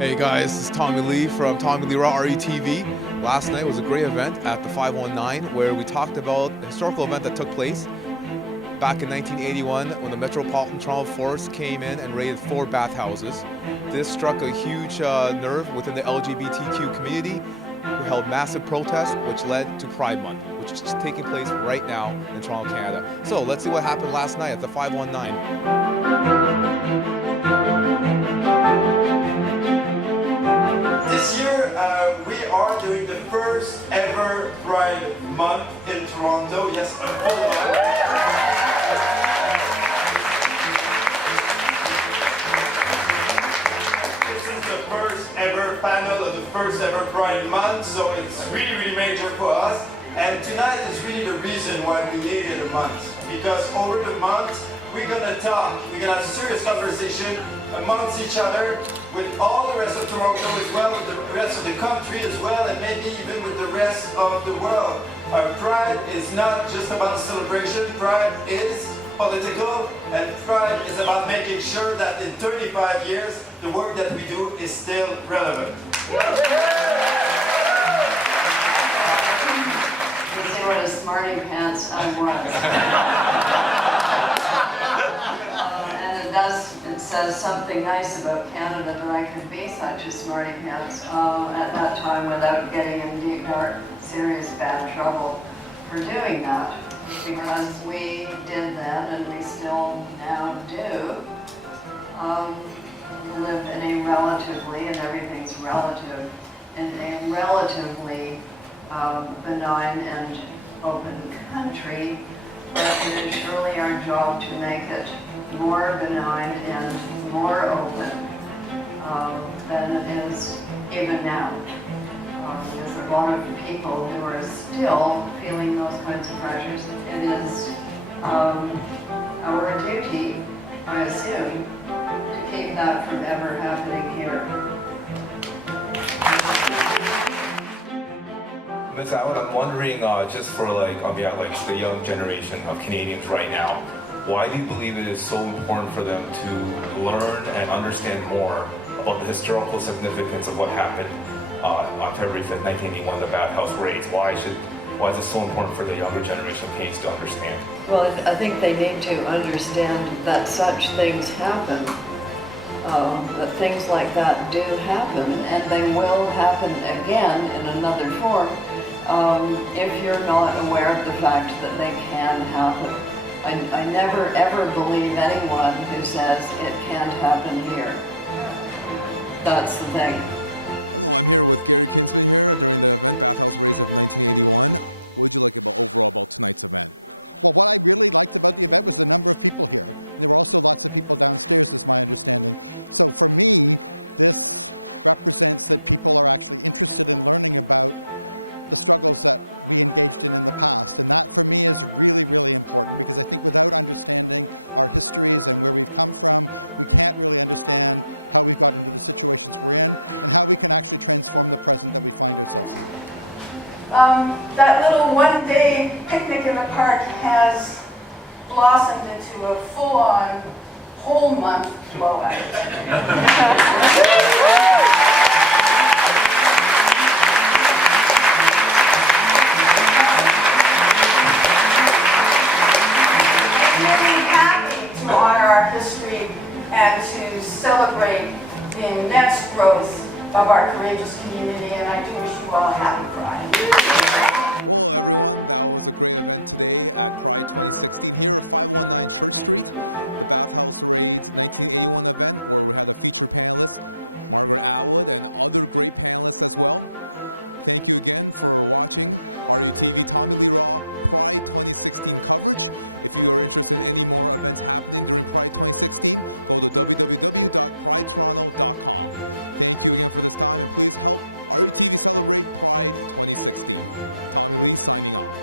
Hey guys, this is Tommy Lee from Tommy Lee Raw RUTV. Last night was a great event at the 519 where we talked about a historical event that took place back in 1981 when the Metropolitan Toronto Force came in and raided 4 bathhouses. This struck a huge nerve within the LGBTQ community who held massive protests which led to Pride Month, which is taking place right now in Toronto, Canada. So let's see what happened last night at the 519. This year, we are doing the first ever Pride Month in Toronto. Yes, a full month. This is the first ever panel of the first ever Pride Month, so it's really, really major for us. And tonight is really the reason why we needed a month. Because over the month, we're gonna talk, we're gonna have serious conversation amongst each other, with all the rest of Toronto as well, with the rest of the country as well, and maybe even with the rest of the world. Our Pride is not just about celebration, Pride is political, and Pride is about making sure that in 35 years, the work that we do is still relevant. See what a smarty pants I was. It says something nice about Canada that I could be such a smarty pants at that time without getting in deep, dark, serious, bad trouble for doing that. Because we did then, and we still now do, live in a relatively, and everything's relative, in a relatively benign and open country, but it is surely our job to make it more benign and more open than it is even now. There's a lot of people who are still feeling those kinds of pressures. It is our duty, I assume, to keep that from ever happening here. Ms. Atwood, I'm wondering, just for on behalf of the young generation of Canadians right now, why do you believe it is so important for them to learn and understand more about the historical significance of what happened on February 5th, 1981, the Bathhouse raids? Why is it so important for the younger generation of Canadians to understand? Well, I think they need to understand that such things happen, that things like that do happen, and they will happen again in another form if you're not aware of the fact that they can happen. I never ever believe anyone who says it can't happen here. That's the thing. Hello, I'm here with Gary Kinsman here during the event Bathhouse Raids of 1981. What did you like overall about tonight's event? Well, what I really liked about the event was the number of people here. There were also lots of people downstairs, is my understanding. So for me, this represents that people are actually interested in learning about the struggles that we engaged in the past. And that for me is really, really important, because I think without understanding our histories and where we've come from, we can't really understand how we've got into the situations we're in and how we can actually transform the present that we find ourselves in. That little one-day picnic in the park has blossomed into a full-on whole month blowout. Honor our history and to celebrate the immense growth of our courageous community, and I do wish you all a happy Pride. Well, everyone, that was a great event today at Pride 2016 here at 519 Church Street, the Bathhouse Raids 1981 event where we had a featured panelist, Margaret Atwood, and other great panelists as well. Thank you again for watching RUTV Tommy Lee Raw Pride 2016 coverage. If you are interested in any more events happening during Pride 2016, go to www.pridetoronto.com. Thank you again for this time, and please help RUTV celebrate Pride 2016. Tommy Lee signing off.